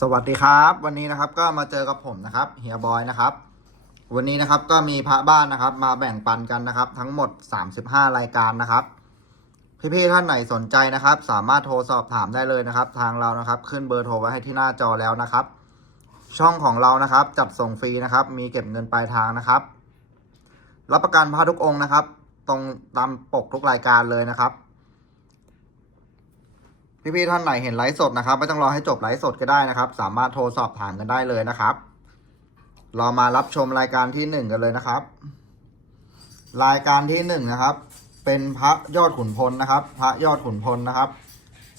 สวัสดีครับ วันนี้นะครับก็มาเจอกับผมนะครับเฮียบอยนะครับ วันนี้นะครับก็มีพระบ้านนะครับ มาแบ่งปันกันนะครับ ทั้งหมด 35 รายการนะครับ พี่ๆท่านไหนสนใจนะครับ สามารถโทรสอบถามได้เลยนะครับ ทางเรานะครับ ขึ้นเบอร์โทรไว้ให้ที่หน้าจอแล้วนะครับ ช่องของเรานะครับ จัดส่งฟรีนะครับ มีเก็บเงินปลายทางนะครับ รับประกันพระทุกองค์นะครับ ตรงตามปกทุกรายการเลยนะครับ พี่ๆท่านไหนเห็นไลฟ์สดนะครับไม่ต้องรอให้จบไลฟ์สดก็ได้นะครับ สามารถโทรสอบถามกันได้เลยนะครับเรามารับชมรายการที่หนึ่งกันเลยนะครับ รายการที่หนึ่งนะครับ เป็นพระยอดขุนพลนะครับ พระยอดขุนพลนะครับ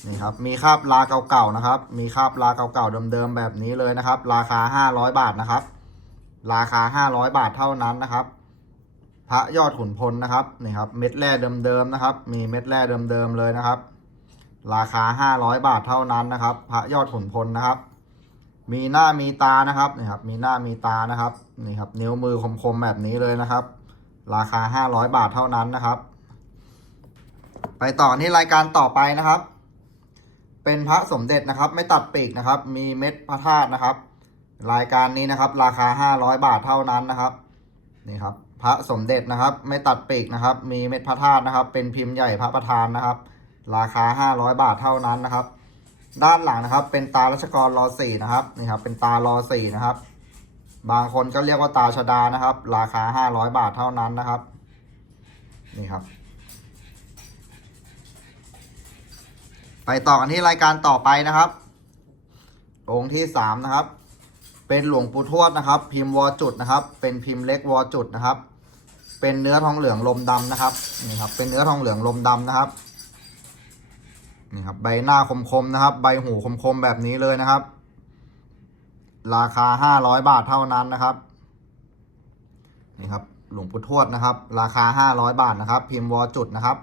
นี่ครับมีคาบลาเก่าๆนะครับ มีคาบลาเก่าๆเดิมๆแบบนี้เลยนะครับ ราคาห้าร้อยบาทนะครับ ราคาห้าร้อยบาทเท่านั้นนะครับ พระยอดขุนพลนะครับนี่ครับ เม็ดแร่เดิมๆนะครับ มีเม็ดแร่เดิมๆเลยนะครับ ราคา 500 บาทเท่านั้นนะครับ พระยอดขุนพลนะครับ มีหน้ามีตานะครับนี่ครับ มีหน้ามีตานะครับนี่ครับ นิ้วมือคมๆแบบนี้เลยนะครับ ราคา 500 บาทเท่านั้นนะครับ ไปต่อที่รายการต่อไปนะครับ เป็นพระสมเด็จนะครับ ไม่ตัดปีกนะครับ มีเม็ดพระธาตุนะครับ รายการนี้นะครับ ราคา 500 บาทเท่านั้นนะครับนี่ครับ พระสมเด็จนะครับ ไม่ตัดปีกนะครับ มีเม็ดพระธาตุนะครับ เป็นพิมพ์ใหญ่พระประธานนะครับ ราคา 500 บาทเท่านั้นนะครับ ด้านหลังนะครับ เป็นตารัชกรรอสี่นะครับนี่ครับ เป็นตารอสี่นะครับ บางคนก็เรียกว่าตาชดานะครับ ราคา 500 บาทเท่านั้นนะครับ นี่ครับ ไปต่อกันที่รายการต่อไปนะครับ องค์ที่สามนะครับ เป็นหลวงปู่ทวดนะครับ พิมพ์วอจุดนะครับ เป็นพิมพ์เล็กวอจุดนะครับ เป็นเนื้อทองเหลืองลมดำนะครับนี่ครับ เป็นเนื้อทองเหลืองลมดำนะครับ นี่ครับใบหน้าคมๆนะครับ ใบหูคมๆแบบนี้เลยนะครับ ราคาห้าร้อยบาทเท่านั้นนะครับนี่ครับหลวงปู่ทวดนะครับ ราคาห้าร้อยบาทนะครับ พิมพ์วอจุดนะครับ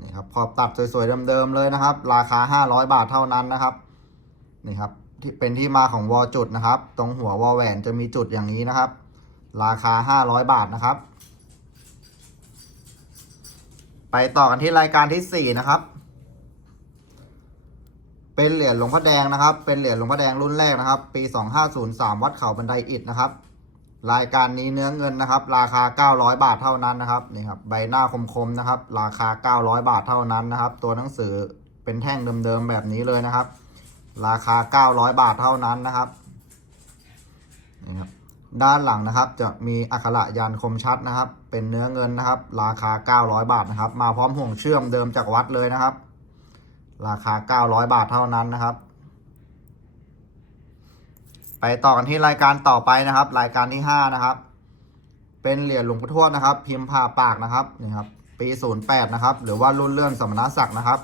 นี่ครับขอบตัดสวยๆเดิมๆเลยนะครับ ราคาห้าร้อยบาทเท่านั้นนะครับนี่ครับที่เป็นที่มาของวอจุดนะครับ ตรงหัววอแหวนจะมีจุดอย่างนี้นะครับ ราคาห้าร้อยบาทนะครับ ไปต่อกันที่รายการที่สี่นะครับ เป็นเหรียญหลวงพ่อแดงนะครับ เป็นเหรียญหลวงพ่อแดงรุ่นแรกนะครับ ปี2503วัดเขาบันไดอิฐนะครับ รายการนี้เนื้อเงินนะครับ ราคา900บาทเท่านั้นนะครับนี่ครับใบหน้าคมๆนะครับ ราคา900บาทเท่านั้นนะครับ ตัวหนังสือเป็นแท่งเดิมๆแบบนี้เลยนะครับ ราคา900บาทเท่านั้นนะครับนี่ครับ ด้านหลังนะครับ จะมีอักขระยันคมชัดนะครับ เป็นเนื้อเงินนะครับ ราคา 900 บาทนะครับ มาพร้อมห่วงเชื่อมเดิมจากวัดเลยนะครับ ราคา 900 บาทเท่านั้นนะครับ ไปต่อกันที่รายการต่อไปนะครับ รายการที่ 5 นะครับ เป็นเหรียญหลวงปู่ทวดนะครับ พิมพ์ผ่าปากนะครับนี่ครับปี 08 นะครับ หรือว่ารุ่นเลื่อนสมณศักดิ์นะครับ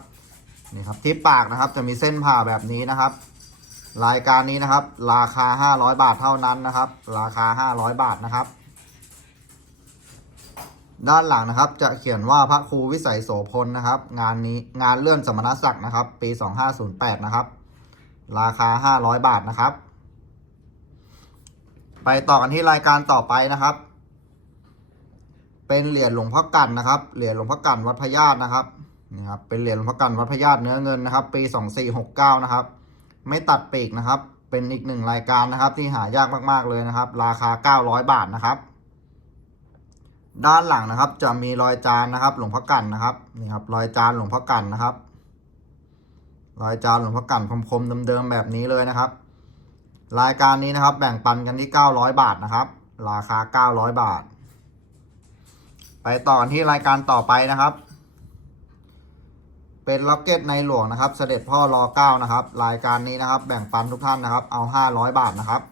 นี่ครับที่ปากนะครับจะมีเส้นผ่าแบบนี้นะครับ รายการนี้นะครับ ราคา 500 บาทเท่านั้นนะครับ ราคา 500 บาทนะครับ ด้านหลังนะครับจะเขียนว่าพระครูวิสัยโสพลนะครับ งานนี้งานเลื่อนสมณศักดิ์นะครับ ปี 2508 นะครับ ราคา 500 บาทนะครับ ไปต่อกันที่รายการต่อไปนะครับ เป็นเหรียญหลวงพ่อกันนะครับเหรียญหลวงพ่อกันวัดพญาตนะครับนี่ครับเป็นเหรียญหลวงพ่อกันวัดพญาตเนื้อเงินนะครับ ปี 2469 นะครับ ไม่ตัดปีกนะครับ เป็นอีกหนึ่งรายการนะครับ ที่หายากมากๆเลยนะครับ ราคา 900 บาทนะครับ ด้านหลังนะครับ จะมีรอยจานนะครับ หลวงพ่อกันนะครับนี่ครับรอยจานหลวงพ่อกันนะครับ รอยจานหลวงพ่อกันคมๆเดิมๆแบบนี้เลยนะครับ รายการนี้นะครับ แบ่งปันกันที่ 900 บาทนะครับ ราคา 900 บาท ไปต่อกันที่รายการต่อไปนะครับ เป็นล็อกเก็ตในหลวงนะครับ เสด็จพ่อรอเก้านะครับ รายการนี้นะครับ แบ่งปันทุกท่านนะครับ เอา500บาทนะครับ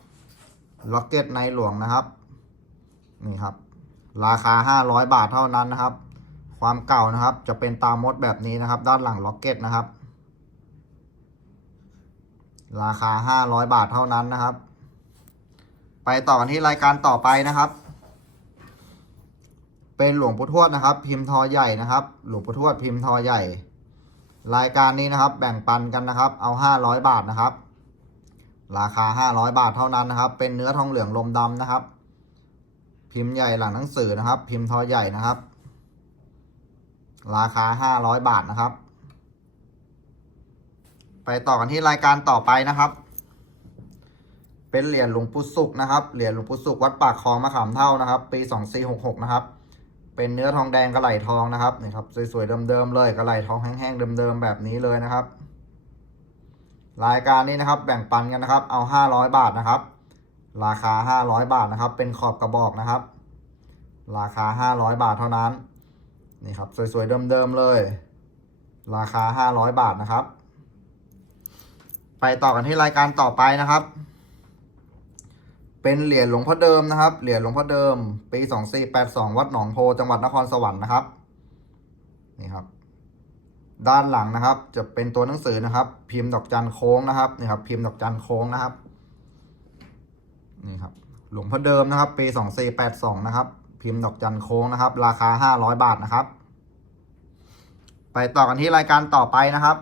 ล็อกเก็ตในหลวงนะครับ นี่ครับ ราคา500บาทเท่านั้นนะครับ ความเก่านะครับ จะเป็นตามมดแบบนี้นะครับ ด้านหลังล็อกเก็ตนะครับ ราคา500บาทเท่านั้นนะครับ ไปต่อกันที่รายการต่อไปนะครับเป็นหลวงปู่ทวดนะครับ พิมพ์ทอใหญ่นะครับ หลวงปู่ทวดพิมพ์ทอใหญ่ รายการนี้นะครับแบ่งปันกันนะครับ เอา 500 บาทนะครับ ราคา 500 บาทเท่านั้นนะครับ เป็นเนื้อทองเหลืองลมดำนะครับ พิมพ์ใหญ่หลังหนังสือนะครับ พิมพ์ทอใหญ่นะครับ ราคา 500 บาทนะครับ ไปต่อกันที่รายการต่อไปนะครับ เป็นเหรียญหลวงปู่ศุกร์นะครับเหรียญหลวงปู่ศุกร์วัดปากคลองมะขามเท่านะครับ ปีสองสี่หกหกนะครับ เป็นเนื้อทองแดงกระไหลทองนะครับนี่ครับสวยๆเดิมๆเลยกระไหลทองแห้งๆเดิมๆแบบนี้เลยนะครับ รายการนี้นะครับแบ่งปันกันนะครับ เอาห้าร้อยบาทนะครับ ราคาห้าร้อยบาทนะครับ เป็นขอบกระบอกนะครับ ราคาห้าร้อยบาทเท่านั้นนี่ครับสวยๆเดิมๆเลย ราคาห้าร้อยบาทนะครับ ไปต่อกันที่รายการต่อไปนะครับ เป็นเหรียญหลวงพ่อเดิมนะครับ เหรียญหลวงพ่อเดิม ปีสองสี่แปดสองวัดหนองโพจังหวัดนครสวรรค์นะครับ นี่ครับ ด้านหลังนะครับ จะเป็นตัวหนังสือนะครับ พิมพ์ดอกจันโค้งนะครับ นี่ครับ พิมพ์ดอกจันโค้งนะครับ นี่ครับ หลวงพ่อเดิมนะครับ ปีสองสี่แปดสองนะครับ พิมพ์ดอกจันโค้งนะครับ ราคาห้าร้อยบาทนะครับ ไปต่อกันที่รายการต่อไปนะครับ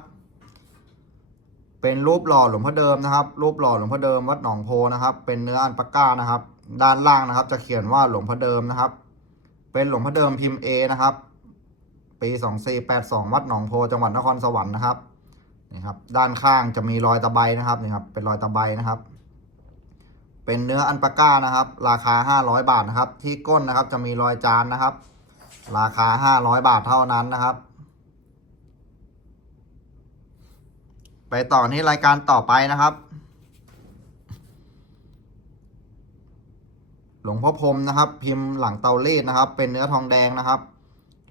เป็นรูปหล่อหลวงพ่อเดิมนะครับ รูปหล่อหลวงพ่อเดิมวัดหนองโพนะครับ เป็นเนื้ออันปาก้านะครับ ด้านล่างนะครับ จะเขียนว่าหลวงพ่อเดิมนะครับ เป็นหลวงพ่อเดิมพิมพ์ A นะครับ ปีสองสี่แปดสองวัดหนองโพ จังหวัดนครสวรรค์นะครับนี่ครับ ด้านข้างจะมีรอยตะไบนะครับนี่ครับ เป็นรอยตะไบนะครับ เป็นเนื้ออันปาก้านะครับ ราคาห้าร้อยบาทนะครับ ที่ก้นนะครับจะมีรอยจานนะครับ ราคาห้าร้อยบาทเท่านั้นนะครับ ไปต่อที่รายการต่อไปนะครับ หลวงพ่อพรมนะครับ พิมพ์หลังเตารีดนะครับ เป็นเนื้อทองแดงนะครับ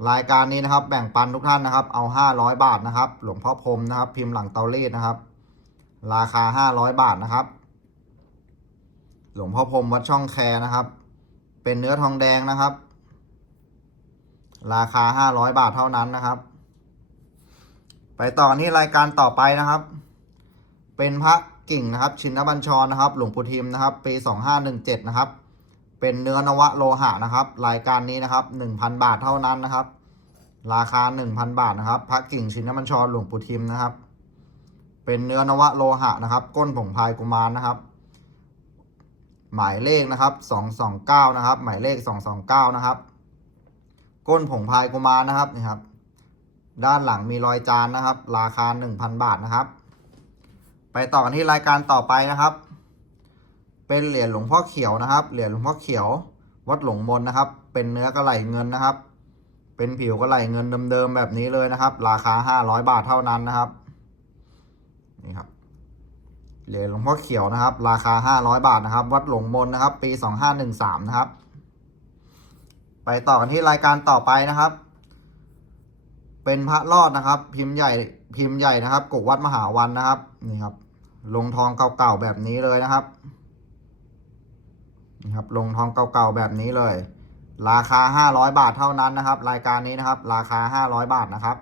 รายการนี้นะครับ แบ่งปันทุกท่านนะครับ เอาห้าร้อยบาทนะครับ หลวงพ่อพรมนะครับ พิมพ์หลังเตารีดนะครับ ราคาห้าร้อยบาทนะครับ หลวงพ่อพรมวัดช่องแคนะครับ เป็นเนื้อทองแดงนะครับ ราคาห้าร้อยบาทเท่านั้นนะครับ ไปต่อนที่รายการต่อไปนะครับ เป็นพระกิ่งนะครับ ชินบัญชรนะครับ หลวงปู่ทิมนะครับ ปีสองห้าหนึ่งเจ็ดนะครับ เป็นเนื้อนวะโลหะนะครับ รายการนี้นะครับหนึ่งพันบาทเท่านั้นนะครับ ราคาหนึ่งพันบาทนะครับพระกิ่งชินบัญชรหลวงปู่ทิมนะครับ เป็นเนื้อนวะโลหะนะครับ ก้นผงพายกุมารนะครับ หมายเลขนะครับสองสองเก้านะครับ หมายเลขสองสองเก้านะครับ ก้นผงพายกุมารนะครับนี่ครับ ด้านหลังมีรอยจานนะครับ ราคา 1,000 บาทนะครับ ไปต่อกันที่รายการต่อไปนะครับ เป็นเหรียญหลวงพ่อเขียวนะครับ เหรียญหลวงพ่อเขียว วัดหลวงมนนะครับ เป็นเนื้อกระไหลเงินนะครับ เป็นผิวกระไหลเงินเดิมๆแบบนี้เลยนะครับ ราคา 500 บาทเท่านั้นนะครับ นี่ครับ เหรียญหลวงพ่อเขียวนะครับ ราคา 500 บาทนะครับ วัดหลวงมนนะครับ ปี 2513 นะครับ ไปต่อกันที่รายการต่อไปนะครับ เป็นพระรอดนะครับ พิมพ์ใหญ่พิมพ์ใหญ่นะครับกกวัดมหาวันนะครับนี่ครับ ลงทองเก่าๆแบบนี้เลยนะครับนี่ครับลงทองเก่าๆแบบนี้เลย ราคาห้าร้อยบาทเท่านั้นนะครับ รายการนี้นะครับ ราคาห้าร้อยบาทนะครับ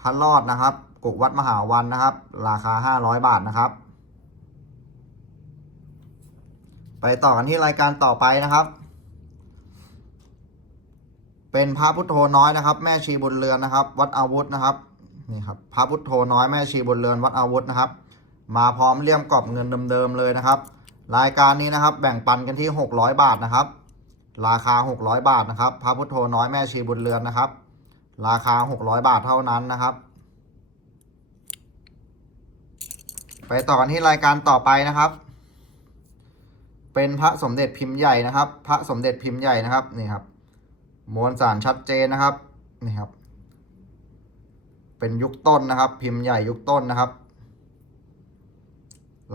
พระรอดนะครับกกวัดมหาวันนะครับ ราคาห้าร้อยบาทนะครับ ไปต่อกันที่รายการต่อไปนะครับ เป็นพระพุทโธน้อยนะครับ แม่ชีบุญเรือนนะครับ วัดอาวุธนะครับนี่ครับพระพุทโธน้อยแม่ชีบุญเรือนวัดอาวุธนะครับ มาพร้อมเลี่ยมกรอบเงินเดิมๆเลยนะครับ รายการนี้นะครับ แบ่งปันกันที่ 600 บาทนะครับ ราคา 600 บาทนะครับพระพุทโธน้อยแม่ชีบุญเรือนนะครับ ราคา 600 บาทเท่านั้นนะครับไปต่อกันที่รายการต่อไปนะครับ เป็นพระสมเด็จพิมพ์ใหญ่นะครับ พระสมเด็จพิมพ์ใหญ่นะครับนี่ครับ มวลสารชัดเจนนะครับนี่ครับ เป็นยุคต้นนะครับ พิมพ์ใหญ่ยุคต้นนะครับ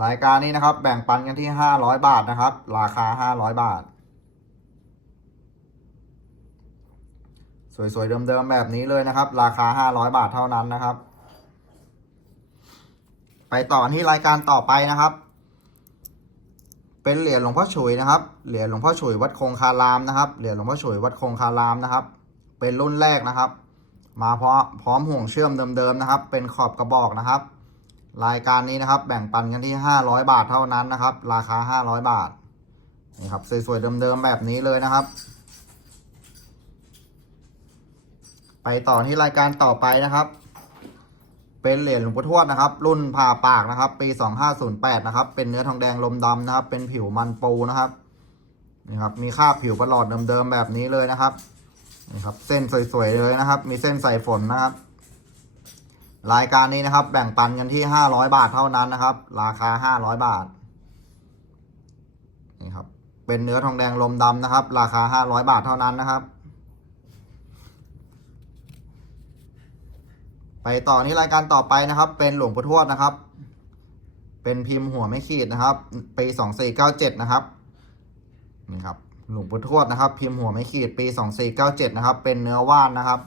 รายการนี้นะครับ แบ่งปันกันที่ห้าร้อยบาทนะครับ ราคาห้าร้อยบาท สวยๆเดิมๆแบบนี้เลยนะครับ ราคาห้าร้อยบาทเท่านั้นนะครับ ไปต่อที่รายการต่อไปนะครับ เป็นเหรียญหลวงพ่อฉุยนะครับ เหรียญหลวงพ่อฉุยวัดคงคารามนะครับ เหรียญหลวงพ่อฉุยวัดคงคารามนะครับ เป็นรุ่นแรกนะครับ มาพร้อมพร้อมห่วงเชื่อมเดิมๆนะครับ เป็นขอบกระบอกนะครับ รายการนี้นะครับ แบ่งปันกันที่ 500 บาทเท่านั้นนะครับ ราคา 500 บาท นี่ครับสวยๆเดิมๆแบบนี้เลยนะครับ ไปต่อที่รายการต่อไปนะครับ เป็นเหรียญหลวงพ่อทวดนะครับ รุ่นผ่าปากนะครับ ปี 2508 นะครับ เป็นเนื้อทองแดงลมดำนะครับ เป็นผิวมันปูนะครับนี่ครับ มีคราบผิวประหลอดเดิมๆแบบนี้เลยนะครับนี่ครับ เส้นสวยๆเลยนะครับ มีเส้นใส่ฝนนะครับ รายการนี้นะครับ แบ่งปันกันที่ห้าร้อยบาทเท่านั้นนะครับ ราคาห้าร้อยบาทนี่ครับ เป็นเนื้อทองแดงลมดำนะครับ ราคาห้าร้อยบาทเท่านั้นนะครับ ไป ต่อที่รายการต่อไปนะครับ เป็นหลวงปู่ทวดนะครับ เป็นพิมพ์หัวไม่ขีดนะครับปีสองสี่เก้าเจ็ดนะครับนี่ครับหลวงปู่ทวดนะครับ พิมพ์หัวไม่ขีดปีสองสี่เก้าเจ็ดนะครับ เป็นเนื้อว่านนะครับ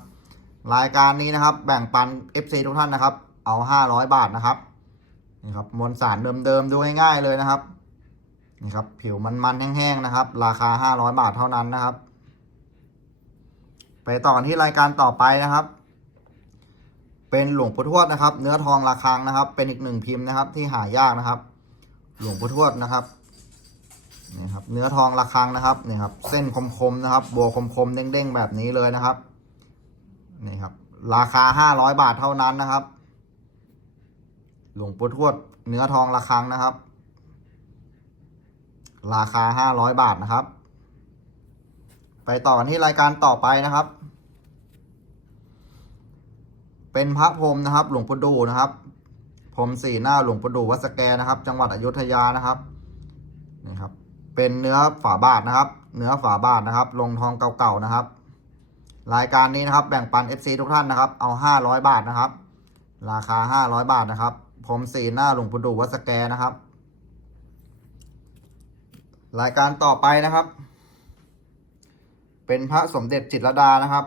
รายการนี้นะครับ แบ่งปัน FC ทุกท่านนะครับ เอาห้าร้อยบาทนะครับนี่ครับมวลสารเดิมๆดูง่ายๆเลยนะครับนี่ครับผิวมันๆแห้งๆนะครับ ราคาห้าร้อยบาทเท่านั้นนะครับ ไปต่อกันที่รายการต่อไปนะครับ เป็นหลวงปู่ทวดนะครับ เนื้อทองระฆังนะครับ เป็นอีกหนึ่งพิมพ์นะครับ ที่หายากนะครับ หลวงปู่ทวดนะครับนี่ครับ เนื้อทองระฆังนะครับนี่ครับ เส้นคมๆนะครับ บัวคมๆเด้งๆ แบบนี้เลยนะครับนี่ครับ ราคาห้าร้อยบาทเท่านั้นนะครับ หลวงปู่ทวด เนื้อทองระฆังนะครับ ราคาห้าร้อยบาทนะครับ ไปต่อกันที่รายการต่อไปนะครับ เป็นพระพรมนะครับ หลวงปู่ดูนะครับ พรมสีหน้าหลวงปู่ดูวัดสแกนะครับ จังหวัดอยุธยานะครับนี่ครับ เป็นเนื้อฝาบาทนะครับ เนื้อฝาบาทนะครับ ลงทองเก่าๆนะครับ รายการนี้นะครับ แบ่งปัน FC ทุกท่านนะครับ เอา 500 บาทนะครับ ราคา 500 บาทนะครับผมสีหน้าหลวงปู่ดูวัดสแกนะครับ รายการต่อไปนะครับ เป็นพระสมเด็จจิตรดานะครับ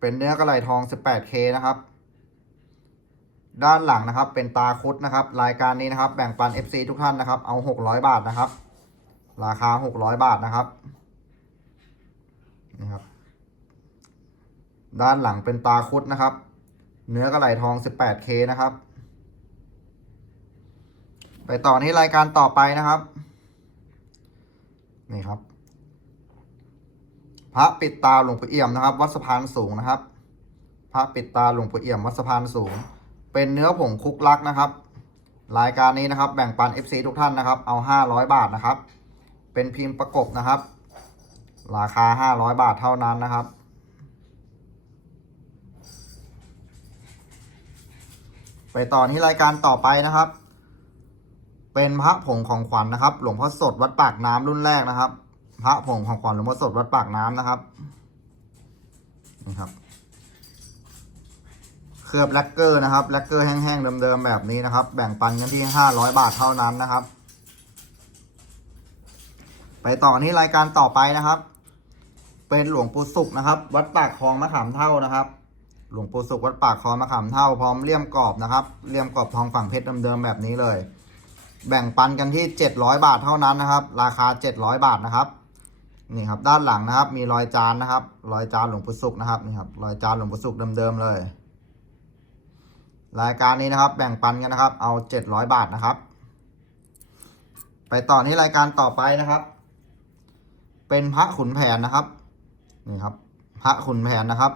เป็นเนื้อกระไหลทอง 18K นะครับ ด้านหลังนะครับ เป็นตาคุดนะครับ รายการนี้นะครับ แบ่งปัน FC ทุกท่านนะครับ เอา 600 บาทนะครับ ราคา 600 บาทนะครับนี่ครับ ด้านหลังเป็นตาคุดนะครับ เนื้อกระไหลทอง 18K นะครับ ไปต่อที่รายการต่อไปนะครับ นี่ครับ พระปิดตาหลวงปู่เอี่ยมนะครับ วัดสะพานสูงนะครับ พระปิดตาหลวงปู่เอี่ยมวัดสะพานสูง เป็นเนื้อผงคุกลักนะครับ รายการนี้นะครับแบ่งปัน FC ทุกท่านนะครับ เอา 500 บาทนะครับ เป็นพิมพ์ประกบนะครับ ราคา 500 บาทเท่านั้นนะครับไปต่อที่รายการต่อไปนะครับ เป็นพระผงของขวัญนะครับ หลวงพ่อสดวัดปากน้ำรุ่นแรกนะครับ พระผงของขวัญหลวงพ่อสดวัดปากน้ำนะครับนี่ครับ เคลือบแลกเกอร์นะครับแลกเกอร์แห้งๆเดิมๆแบบนี้นะครับ แบ่งปันกันที่ห้าร้อยบาทเท่านั้นนะครับ ไปต่อที่รายการต่อไปนะครับ เป็นหลวงปู่สุขนะครับ วัดปากคลองมะขามเท่านะครับ หลวงปู่สุขวัดปากคลองมะขามเท่าพร้อมเลี่ยมกรอบนะครับเลี่ยมกรอบทองฝั่งเพชรเดิมๆแบบนี้เลยแบ่งปันกันที่ 700 บาทเท่านั้นนะครับ ราคา 700 บาทนะครับ นี่ครับด้านหลังนะครับ มีรอยจานนะครับ รอยจานหลวงปู่สุขนะครับนี่ครับรอยจานหลวงปู่สุขเดิมๆเลย รายการนี้นะครับแบ่งปันกันนะครับ เอา700บาทนะครับ ไปต่อที่รายการต่อไปนะครับ เป็นพระขุนแผนนะครับนี่ครับ พระขุนแผนนะครับ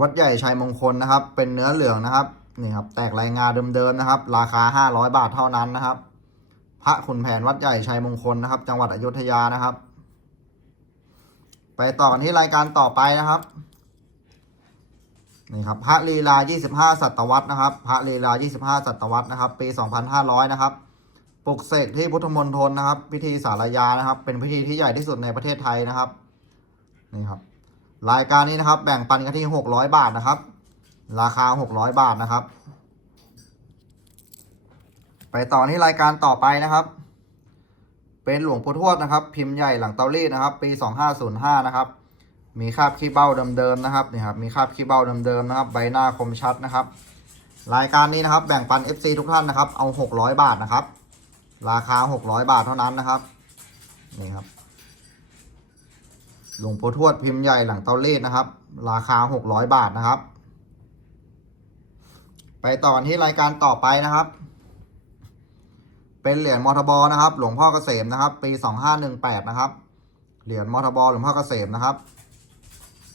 วัดใหญ่ชัยมงคลนะครับ เป็นเนื้อเหลืองนะครับนี่ครับ แตกรายงานเดิมๆนะครับ ราคา500บาทเท่านั้นนะครับ พระขุนแผนวัดใหญ่ชัยมงคลนะครับ จังหวัดอยุธยานะครับ ไปต่อกันที่รายการต่อไปนะครับนี่ครับพระลีลา 25 ศตวรรษนะครับ พระลีลา 25 ศตวรรษนะครับ ปี 2500 นะครับ ปลุกเสกที่พุทธมณฑลนะครับ พิธีสารยานะครับ เป็นพิธีที่ใหญ่ที่สุดในประเทศไทยนะครับ นี่ครับ รายการนี้นะครับ แบ่งปันกันที่ 600 บาทนะครับ ราคา 600 บาทนะครับ ไปต่อที่รายการต่อไปนะครับ เป็นหลวงปู่ทวดนะครับ พิมพ์ใหญ่หลังเตารีดนะครับ ปี 2505 นะครับ มีคราบขี้เบ้าเดิมๆนะครับนี่ครับมีคราบขี้เบ้าเดิมๆนะครับ ใบหน้าคมชัดนะครับ รายการนี้นะครับ แบ่งปัน FC ทุกท่านนะครับ เอา 600 บาทนะครับ ราคา 600 บาทเท่านั้นนะครับนี่ครับหลวงปู่ทวดพิมพ์ใหญ่หลังเตารีดนะครับ ราคา 600 บาทนะครับ ไปต่อที่รายการต่อไปนะครับ เป็นเหรียญมอทบนะครับ หลวงพ่อเกษมนะครับ ปี2518นะครับ เหรียญมอทบหลวงพ่อเกษมนะครับ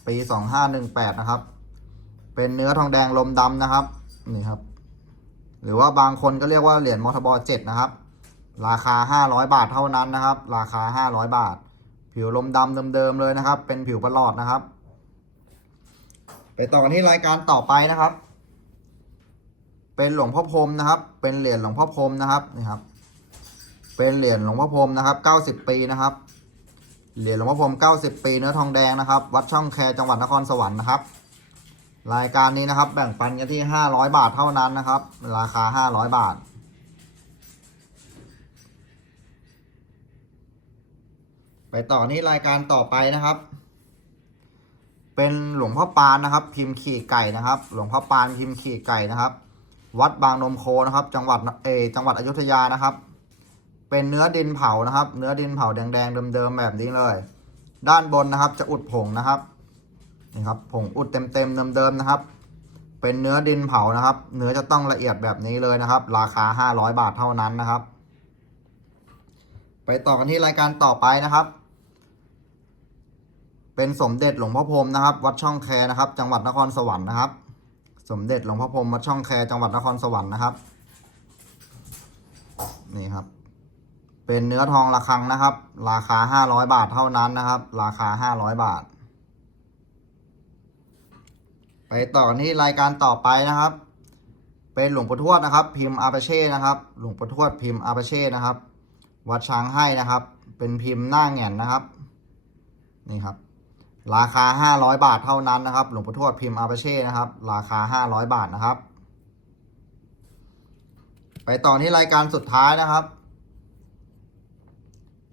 ปี2518นะครับ เป็นเนื้อทองแดงลมดำนะครับนี่ครับ หรือว่าบางคนก็เรียกว่าเหรียญมอทบ7นะครับ ราคา500บาทเท่านั้นนะครับ ราคา500บาท ผิวลมดำเดิมๆเลยนะครับ เป็นผิวประหลอดนะครับ ไปต่อกันที่รายการต่อไปนะครับเป็นหลวงพ่อพรมนะครับ เป็นเหรียญหลวงพ่อพรมนะครับนี่ครับ เป็นเหรียญหลวงพ่อพรมนะครับเก้าสิบปีนะครับ เหรียญหลวงพ่อพรมเก้าสิบปีเนื้อทองแดงนะครับ วัดช่องแคจังหวัดนครสวรรค์นะครับ รายการนี้นะครับ แบ่งปันกันที่ห้าร้อยบาทเท่านั้นนะครับ ราคาห้าร้อยบาท ไปต่อที่รายการต่อไปนะครับเป็นหลวงพ่อปานนะครับ พิมพ์ขี่ไก่นะครับ หลวงพ่อปานพิมพ์ขี่ไก่นะครับ วัดบางนมโคนะครับ จังหวัดเออจังหวัดอยุธยานะครับ เป็นเนื้อดินเผานะครับ เนื้อดินเผาแดงๆเดิมๆแบบนี้เลย ด้านบนนะครับ จะอุดผงนะครับนี่ครับผงอุดเต็มๆเดิมๆนะครับ เป็นเนื้อดินเผานะครับ เนื้อจะต้องละเอียดแบบนี้เลยนะครับ ราคา 500 บาทเท่านั้นนะครับ ไปต่อกันที่รายการต่อไปนะครับเป็นสมเด็จหลวงพ่อพรมนะครับ วัดช่องแคนะครับ จังหวัดนครสวรรค์นะครับ สมเด็จหลวงพ่อพรมวัดช่องแคจังหวัดนครสวรรค์นะครับ นี่ครับ เป็นเนื้อทองระฆังนะครับ ราคา500บาทเท่านั้นนะครับ ราคา500บาท ไปต่อกันที่รายการต่อไปนะครับ เป็นหลวงปู่ทวดนะครับ พิมพ์อาปาเช่นะครับ หลวงปู่ทวดพิมพ์อาปาเช่นะครับ วัดช้างให้นะครับ เป็นพิมพ์หน้าแหง่นนะครับ นี่ครับ ราคา500บาทเท่านั้นนะครับ หลวงปู่ทวดพิมพ์อาปาเช่นะครับ ราคา500บาทนะครับ ไปต่อที่รายการสุดท้ายนะครับ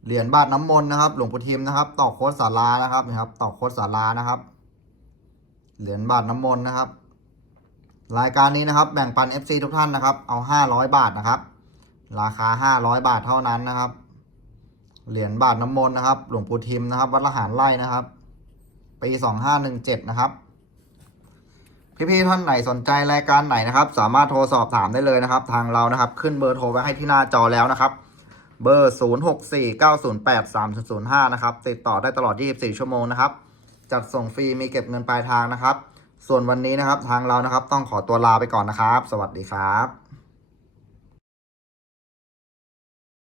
เหรียญบาทน้ำมนต์นะครับ หลวงปู่ทิมนะครับ ต่อโคตรสารานะครับนะครับ ต่อโคตรสารานะครับ เหรียญบาทน้ำมนต์นะครับ รายการนี้นะครับ แบ่งปัน FC ทุกท่านนะครับ เอา 500 บาทนะครับ ราคา 500 บาทเท่านั้นนะครับ เหรียญบาทน้ำมนต์นะครับ หลวงปู่ทิมนะครับ วัดละหารไร่นะครับปี2517นะครับพี่ๆท่านไหนสนใจรายการไหนนะครับ สามารถโทรสอบถามได้เลยนะครับ ทางเรานะครับ ขึ้นเบอร์โทรไว้ให้ที่หน้าจอแล้วนะครับ เบอร์ 0649083005 นะครับ ติดต่อได้ตลอด 24 ชั่วโมงนะครับ จัดส่งฟรีมีเก็บเงินปลายทางนะครับ ส่วนวันนี้นะครับทางเรานะครับต้องขอตัวลาไปก่อนนะครับ สวัสดีครับ